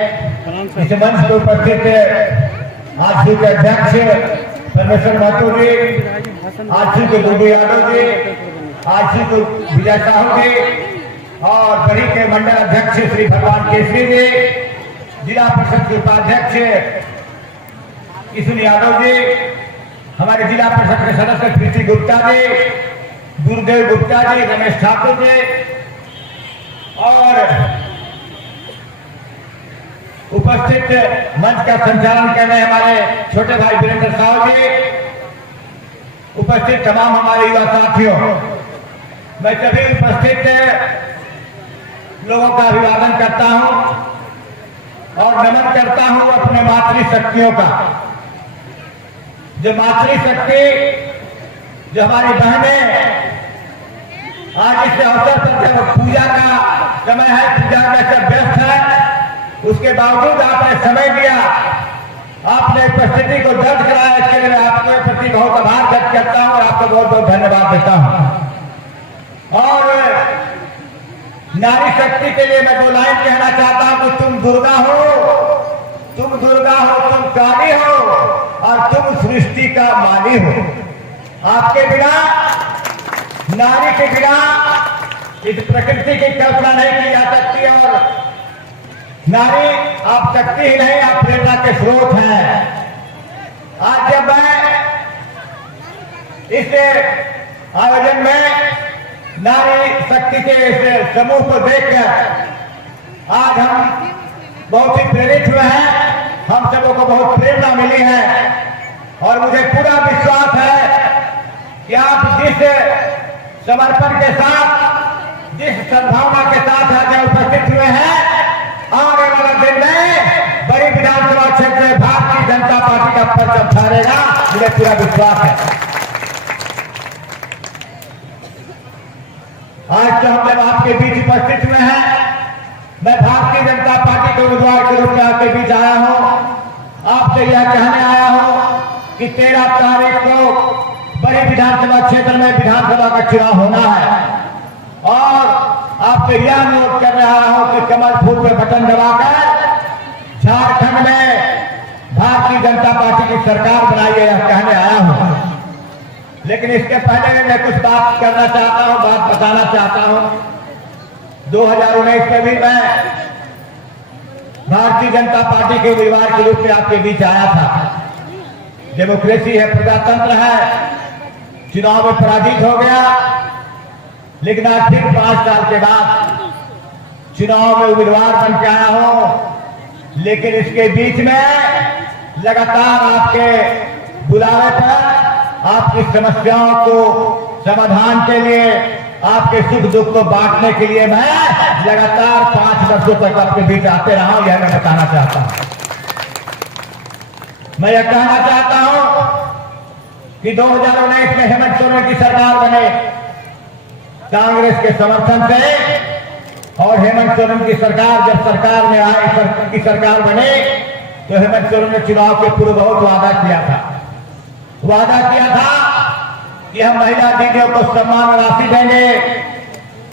इस मंच पर उपस्थित आजसू के अध्यक्ष परमेश्वर महतो जी, आजसू के गुड्डू यादव जी, आजसू के विजय साहू जी और बड़ी के मंडल अध्यक्ष श्री भगवान केसरी जी, जिला परिषद के उपाध्यक्ष किशुन यादव जी, हमारे जिला परिषद के सदस्य प्रीति गुप्ता जी, गुरुदेव गुप्ता जी, रमेश ठाकुर जी और उपस्थित मंच का संचालन कर रहे हमारे छोटे भाई वीरेंद्र साहू जी, उपस्थित तमाम हमारे युवा साथियों, मैं सभी उपस्थित लोगों का अभिवादन करता हूं और नमन करता हूं अपने मातृशक्तियों का। जो मातृशक्ति, जो हमारी बहनें आज इस अवसर पर जब पूजा का समय है, पूजा में सब व्यस्त है, उसके बावजूद आपने समय दिया, आपने उपस्थिति को दर्ज कराया, इसके लिए मैं आपके प्रति बहुत आभार व्यक्त करता हूं और आपको बहुत बहुत धन्यवाद देता हूं। और नारी शक्ति के लिए मैं दो लाइन कहना चाहता हूं कि तुम दुर्गा हो, तुम दुर्गा हो, तुम काली हो और तुम सृष्टि का माली हो। आपके बिना, नारी के बिना इस प्रकृति की कल्पना नहीं की जा सकती और नारी आप शक्ति ही नहीं, आप प्रेरणा के स्रोत हैं। आज जब मैं इस आयोजन में नारी शक्ति के इस समूह को देखकर आज हम बहुत ही प्रेरित हुए हैं, हम सबों को बहुत प्रेरणा मिली है और मुझे पूरा विश्वास है कि आप जिस समर्पण के साथ, जिस सद्भावना के साथ आज उपस्थित हुए हैं, आने वाला दिन में बड़ी विधानसभा क्षेत्र में भारतीय जनता पार्टी का परचम फहरेगा, मुझे पूरा विश्वास है। आज तो हम जब आपके बीच उपस्थित हुए हैं, मैं भारतीय जनता पार्टी के उम्मीदवार के रूप में आपके बीच आया हूं, आपसे यह कहने आया हूं कि 13 तारीख को बड़ी विधानसभा क्षेत्र में विधानसभा का चुनाव होना है और आपसे यह अनुरोध कर रहा हूं कि कमल फूल पे बटन दबाकर झारखंड में भारतीय जनता पार्टी की सरकार बनाइए, यह कहने आया हूं। लेकिन इसके पहले मैं कुछ बात करना चाहता हूं, बात बताना चाहता हूं। 2019 में भी मैं भारतीय जनता पार्टी के उम्मीदवार के रूप में आपके बीच आया था। डेमोक्रेसी है, प्रजातंत्र है, चुनाव में पराजित हो गया, लेकिन आज फिर 5 साल के बाद चुनाव में उम्मीदवार बन के आया हूं। लेकिन इसके बीच में लगातार आपके बुलावे पर, आपकी समस्याओं को समाधान के लिए, आपके सुख दुख को बांटने के लिए मैं लगातार 5 वर्षों तक आपके बीच आते रहा हूं, यह मैं बताना चाहता हूं। मैं यह कहना चाहता हूं कि 2019 में हेमंत सोरेन की सरकार बने कांग्रेस के समर्थन से और हेमंत सोरेन की सरकार जब सरकार में आए, की सरकार बने, तो हेमंत सोरेन ने चुनाव के पूर्व बहुत वादा किया था कि हम महिला दीदियों को सम्मान राशि देंगे,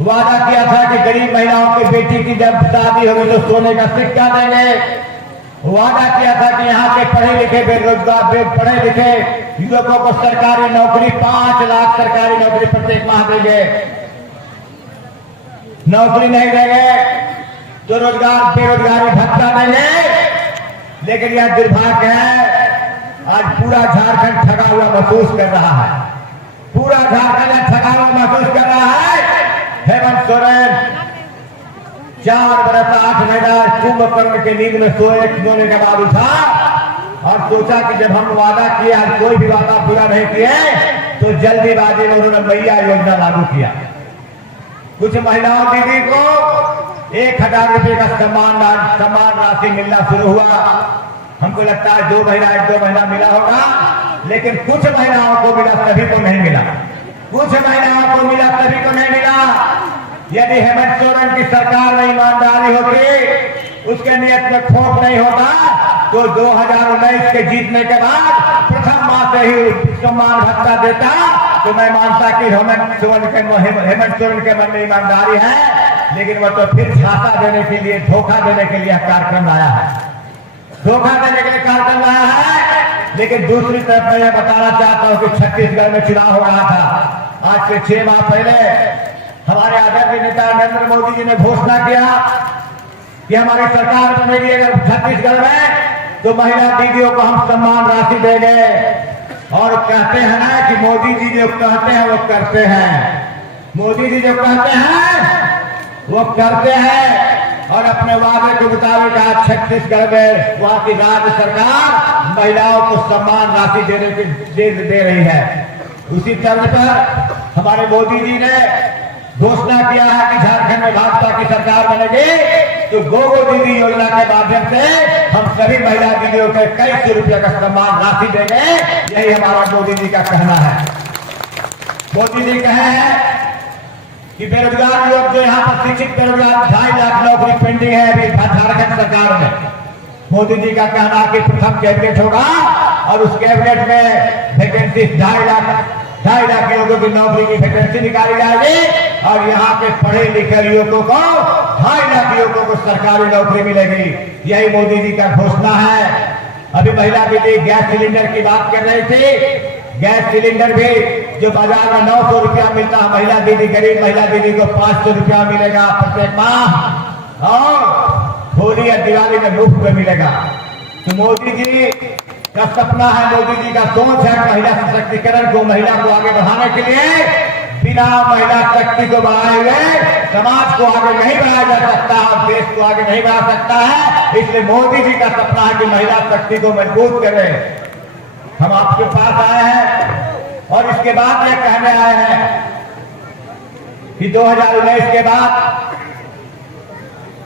वादा किया था कि गरीब महिलाओं की बेटी की जब शादी होगी तो सोने का सिक्का देंगे, वादा किया था कि यहाँ के पढ़े लिखे बेरोजगार, पढ़े लिखे युवकों को सरकारी नौकरी, 5 लाख सरकारी नौकरी प्रत्येक माह देंगे। नौकरी नहीं देंगे तो रोजगार, बेरोजगारी भत्ता देंगे। लेकिन यह दुर्भाग्य है, आज पूरा झारखंड ठगा हुआ महसूस कर रहा है, पूरा झारखंड ठगा हुआ महसूस कर रहा है। हेमंत सोरेन 4 बरस 8 महीना कुंभकर्ण के नींद में सोने के बाद उठा और सोचा कि जब हम वादा किए, आज कोई भी वादा पूरा नहीं किए, तो जल्दीबाजी में उन्होंने मैया योजना लागू किया। कुछ महिलाओं दीदी को 1000 रुपए का सम्मान राशि मिलना शुरू हुआ। हमको लगता है 2 महीना 1-2 महीना मिला होगा, लेकिन कुछ महिलाओं को मिला, सभी को नहीं मिला। कुछ महिलाओं को मिला, सभी को नहीं मिला। यदि हेमंत सोरेन की सरकार में ईमानदारी होती, उसके नियत में खोट नहीं होता, तो 2019 के जीतने के बाद प्रथम माह से ही सम्मान भत्ता देता, तो मैं मानता कि हेमंत सोरेन के मन में ईमानदारी है, लेकिन वह तो फिर झांसा देने के लिए, धोखा देने के लिए कार्यक्रम लाया है, धोखा देने के लिए कार्यक्रम लाया है। लेकिन दूसरी तरफ मैं यह बताना चाहता हूं कि छत्तीसगढ़ में चुनाव हो रहा था। आज से 6 माह पहले हमारे आदरणीय नेता नरेंद्र मोदी जी ने घोषणा किया कि हमारी सरकार बनेगी अगर छत्तीसगढ़ में तो महिला दीदियों को हम सम्मान राशि देंगे। और कहते हैं ना कि मोदी जी जो कहते हैं वो करते हैं, मोदी जी जो कहते हैं वो करते हैं। और अपने वादे के मुताबिक आज छत्तीसगढ़ में वहां की राज्य सरकार महिलाओं को सम्मान राशि दे रही है। उसी तर्ज पर हमारे मोदी जी ने घोषणा किया है कि झारखंड में भाजपा की सरकार बनेगी तो गोगो दीदी योजना के माध्यम से हम सभी महिला दीदियों को कई सौ रुपये का सम्मान राशि देंगे। यही हमारा मोदी जी का कहना है। मोदी जी कहे हैं कि बेरोजगार युवक जो यहाँ पर शिक्षित बेरोजगार 2.5 लाख नौकरी पेंडिंग है अभी झारखंड सरकार में। मोदी जी का कहना कि प्रथम कैबिनेट होगा और उस कैबिनेट में वैकेंसी 2.5 लाख युवकों की नौकरी की वैकेंसी निकाली जाएगी और यहाँ के पढ़े लिखे युवकों को 2.5 लाख युवकों को सरकारी नौकरी मिलेगी। यही मोदी जी का घोषणा है। अभी महिला दीदी गैस सिलेंडर की बात कर रही थी। गैस सिलेंडर भी जो बाजार में 900 रुपया मिलता है, महिला दीदी गरीब महिला दीदी को 500 रुपया मिलेगा प्रत्येक माह और होली या दिवाली में मुफ्त में मिलेगा। तो मोदी जी का सपना है, मोदी जी का सोच है महिला सशक्तिकरण को, महिला को आगे बढ़ाने के लिए। बिना महिला शक्ति को बढ़ाए हुए समाज को आगे नहीं बढ़ाया जा सकता और देश को आगे नहीं बढ़ा सकता है। इसलिए मोदी जी का सपना है कि महिला शक्ति को मजबूत करें। हम आपके पास आए हैं और इसके बाद ये कहने आए हैं कि 2019 के बाद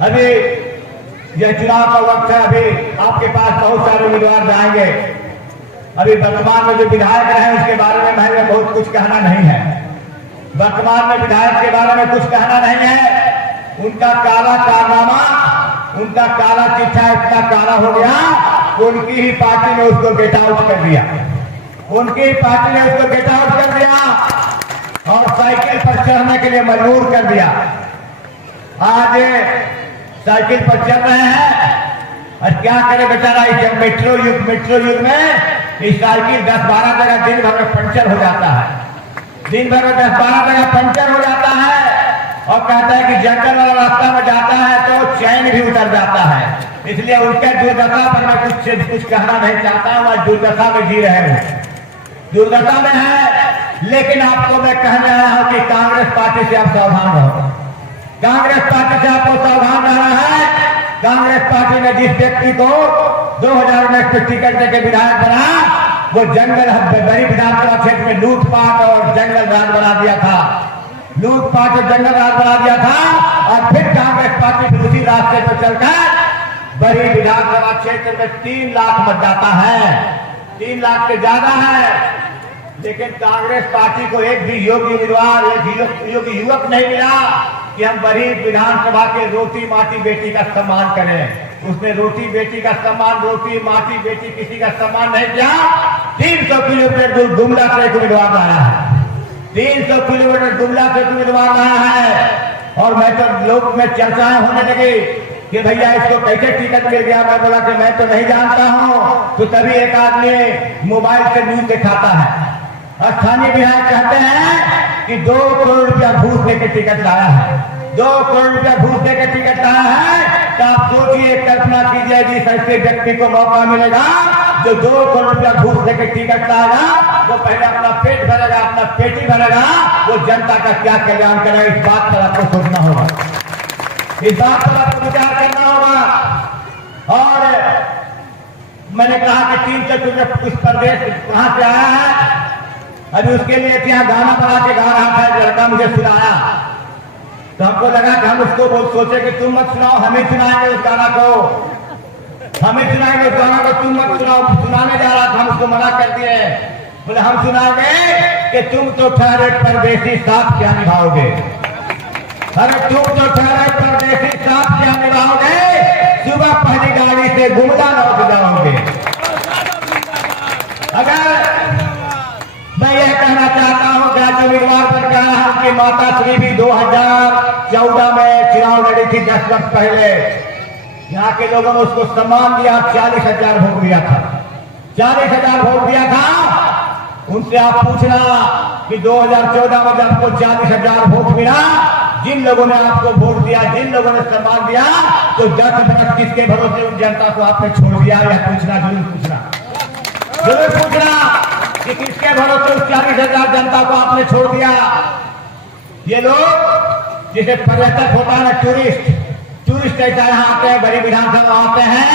अभी यह चुनाव का वक्त है। अभी आपके पास बहुत सारे उम्मीदवार जाएंगे। अभी वर्तमान में जो विधायक रहे उसके बारे में मैंने बहुत कुछ कहना नहीं है। वर्तमान में विधायक के बारे में कुछ कहना नहीं है। उनका काला कारनामा, उनका काला चिट्ठा इतना काला हो गया, उनकी ही पार्टी ने उसको गेट आउट कर दिया। उनकी ही पार्टी ने उसको गेट आउट कर दिया और साइकिल पर चढ़ने के लिए मजबूर कर दिया। आज साइकिल पर चल रहे हैं और क्या करे बेचारा, जब मेट्रो युग में इस साइकिल 10-12 जगह दिन भर में पंचर हो जाता है। दिन भर में 10-12 जगह पंचर हो जाता है और कहता है कि जंगल वाला रास्ता में जाता है तो चैन भी उतर जाता है। इसलिए उनके दुर्दशा पर मैं कुछ कहना नहीं चाहता हूं। आज दुर्दशा में जी रहे हैं, दुर्दशा में है। लेकिन आपको मैं कहने आया हूं कि कांग्रेस पार्टी से आप सावधान रहो। कांग्रेस पार्टी से आपको सावधान रहना है। कांग्रेस पार्टी ने जिस व्यक्ति को 2019 में टिकट देकर विधायक बना, वो जंगल बड़ी विधानसभा क्षेत्र में लूटपाट और जंगल राज बना दिया था। लूटपाट और जंगल राज बना दिया था और फिर कांग्रेस पार्टी फिर उसी रास्ते पर चलकर बड़ी विधानसभा क्षेत्र में 3 लाख मतदाता है, 3 लाख से ज्यादा है। लेकिन कांग्रेस पार्टी को एक भी योग्य उम्मीदवार, एक योग्य युवक नहीं मिला कि हम बड़ी विधानसभा के रोटी माटी बेटी का सम्मान करें। उसने रोटी बेटी का सम्मान, रोटी माटी बेटी किसी का सम्मान नहीं किया। 300 किलोमीटर दूर गुमला से एक उम्मीदवार लाया है, 300 किलोमीटर गुमला से उम्मीदवार लाया है। और मैं तो लोग में चर्चाएं होने लगी कि भैया इसको कैसे टिकट मिल गया। मैं बोला कि मैं तो नहीं जानता हूं। तो तभी एक आदमी मोबाइल से न्यूज दिखाता है। स्थानीय विधायक कहते हैं कि 2 करोड़ रुपया घूस देकर टिकट लाया है, 2 करोड़ रुपया घूस देकर टिकट लाया है। तो आप सोचिए, कल्पना कीजिए जिस ऐसे व्यक्ति को मौका मिलेगा जो 2 करोड़ रुपया घूस देकर टिकट लाएगा, वो पहले अपना पेट भरेगा, अपना पेटी भरेगा, वो जनता का क्या कल्याण करेगा। इस बात पर आपको सोचना होगा, इस बात पर आपको विचार करना होगा। और मैंने कहा कि 300 किलोमीटर कुछ प्रदेश कहां से आया है। अभी उसके लिए क्या गाना बना के गा रहा था, लड़का मुझे सुनाया तो हमको लगा कि हम उसको बहुत सोचे कि तुम मत सुनाओ, हम ही सुनाएंगे उस गाना को, हम ही सुनाएंगे उस गाना को, तुम मत सुनाओ। सुनाने जा रहा था, हम उसको मना कर दिए। बोले हम सुनाएंगे कि तुम तो ठहरे परदेसी साथ क्या निभाओगे। अरे तुम तो ठहरे परदेसी साथ क्या निभाओगे, सुबह पहली गाड़ी से गुमला लौट जाओगे। अगर मैं यह कहना चाहता हूं कि आज उम्मीदवार पर कहा है कि माता श्री भी 2014 में चुनाव लड़ी थी 10 वर्ष पहले, यहाँ के लोगों ने उसको सम्मान दिया, 40,000 वोट दिया था, 40,000 वोट दिया था। उनसे आप पूछना कि 2014 में जब आपको 40,000 वोट मिला, जिन लोगों ने आपको वोट दिया, जिन लोगों ने सम्मान दिया, तो 10 वर्ष किसके भरोसे उन जनता को आपने छोड़ दिया? या पूछना, जरूर पूछना, जरूर पूछना कि किसके भरोसे उस 40,000 जनता को आपने छोड़ दिया। ये लोग जिसे पर्यटक होता है ना, टूरिस्ट ऐसा यहाँ आते हैं, बड़ी विधानसभा आते हैं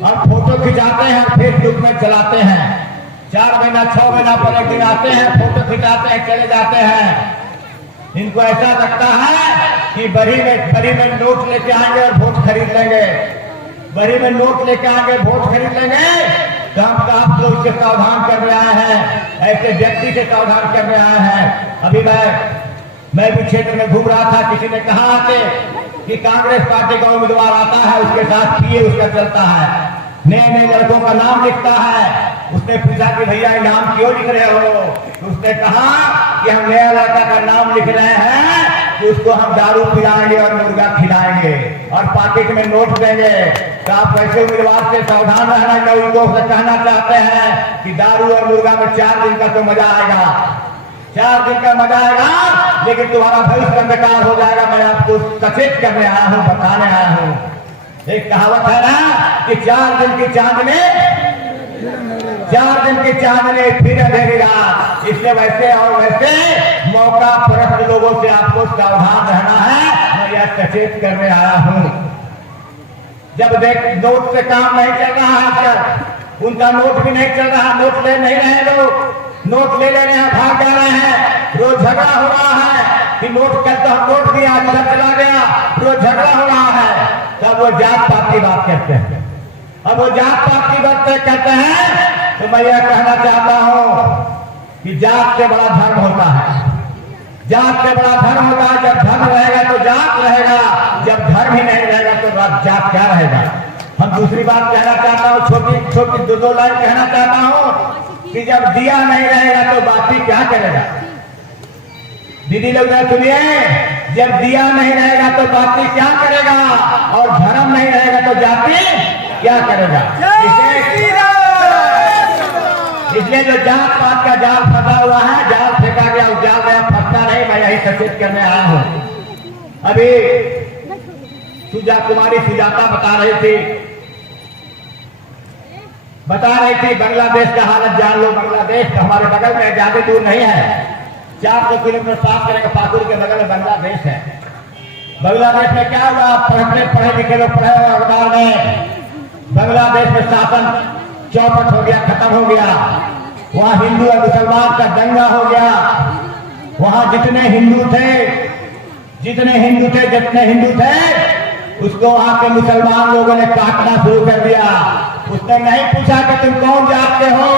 और फोटो खिंचाते हैं, फेसबुक में चलाते हैं, 4 महीना 6 महीना पर एक दिन आते हैं, फोटो खिंचाते हैं, चले जाते हैं। इनको ऐसा लगता है कि बड़ी में नोट लेके आएंगे और वोट खरीद लेंगे, बड़ी में नोट लेके आएंगे, वोट खरीद लेंगे। तो हम आप लोग इससे सावधान करने आए हैं, ऐसे व्यक्ति से सावधान करने आए हैं। अभी मैं भी क्षेत्र में घूम रहा था, किसी ने कहा आके कि कांग्रेस पार्टी का उम्मीदवार आता है, उसके साथ पीए उसका चलता है, नए लड़कों का नाम लिखता है। उसने पूछा कि भैया ये नाम क्यों लिख रहे हो? तो उसने कहा कि हम नया लड़का का नाम लिख रहे हैं कि उसको हम दारू पिलाएंगे और मुर्गा खिलाएंगे और पॉकेट में नोट देंगे। तो आप ऐसे उम्मीदवार से सावधान रहना। मैं उनको कहना चाहते हैं कि दारू और मुर्गा में 4 दिन का तो मजा आएगा, 4 दिन का मजा आएगा, लेकिन तुम्हारा भविष्य अंधकार हो जाएगा। मैं आपको सचेत करने आया हूँ, बताने आया हूँ। एक कहावत है ना कि 4 दिन की चांदनी फिर अंधेरी रात। इसलिए वैसे और वैसे मौका परस्त लोगों से आपको सावधान रहना है। मैं यह सचेत करने आया हूँ। जब देख नोट से काम नहीं चल रहा है, आजकल उनका नोट भी नहीं चल रहा, नोट ले नहीं रहे लोग, नोट ले रहे हैं, भाग जा रहे हैं। रोज झगड़ा हो रहा है कि नोट कल तो हम नोट दिया, उधर चला गया, रोज झगड़ा हो रहा है। तब वो जात पात की बात करते हैं। अब वो जात पात की बात करते हैं तो मैं यह कहना चाहता हूं कि जात से बड़ा धर्म होता है, जात से बड़ा धर्म होता है। जब धर्म रहेगा तो जात रहेगा, जब धर्म ही नहीं रहेगा तो जात क्या रहेगा। हम दूसरी बात कहना चाहता हूँ, छोटी 2 लाइन कहना चाहता हूँ कि जब दिया नहीं रहेगा तो बाती क्या करेगा। दीदी लोग सुनिए, जब दिया नहीं रहेगा तो बाती क्या करेगा और धर्म नहीं रहेगा तो जाति क्या करेगा। इसलिए जो जात पात का जाल फंसा हुआ है, जाल फेंका गया, उस जाल में फंसता नहीं। मैं यही सचेत करने आया हूं। अभी कुमारी सुजाता बता रही थी बांग्लादेश का हालत जान लो। बांग्लादेश हमारे बगल में ज्यादा दूर नहीं है, 400 किलोमीटर पास करेंगे, पाकुर के बगल में बांग्लादेश है। बांग्लादेश में क्या हुआ? पढ़े लिखे लोग पढ़े अखबार में, बांग्लादेश में शासन चौपट हो गया, खत्म हो गया। वहां हिंदू और मुसलमान का दंगा हो गया। वहां जितने हिंदू थे उसको वहां के मुसलमान लोगों ने काटना शुरू कर दिया। उसने नहीं पूछा कि तुम कौन जात के हो,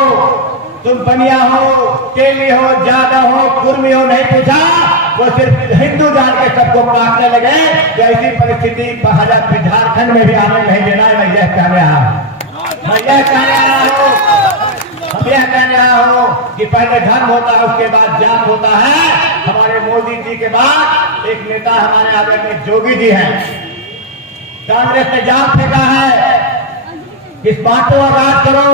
तुम बनिया हो, तेली हो, जादव हो, कुर्मी हो, नहीं पूछा। वो सिर्फ हिंदू जान के सबको काटने लगे। तो ऐसी परिस्थिति झारखंड में भी आने नहीं देना। मैं यह कहने आया हूँ कि पहले धर्म होता है, उसके बाद जात होता है। हमारे मोदी जी के बाद एक नेता हमारे आदरणीय जोगी जी हैं। कांग्रेस ने जात फेंका है इस बांटो और राज करो।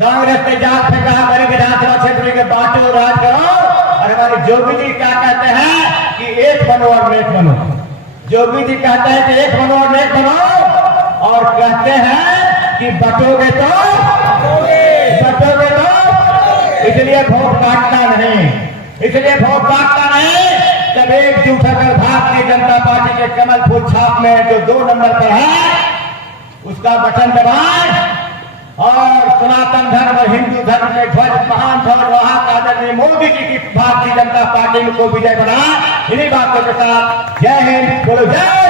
कांग्रेस ने जात फेंका है हमारी विधानसभा क्षेत्र के बांटो और राज करो। और हमारे जोगी जी क्या कहते हैं कि एक बनो और नेक बनो। जोगी जी कहते हैं कि एक बनो और नेक बनो, और कहते हैं कि बटोगे तो इसलिए वोट काटना नहीं, जब एकजुट होकर भारतीय जनता पार्टी के कमल फूल छाप में जो 2 नंबर पर है उसका बटन दबाएं और सनातन धर्म और हिंदू धर्म के ध्वज, महान ध्वज वहां का आदरणीय मोदी जी की भारतीय जनता पार्टी को विजय बनाए। इन्हीं बातों के साथ जय हिंद, बोलो जय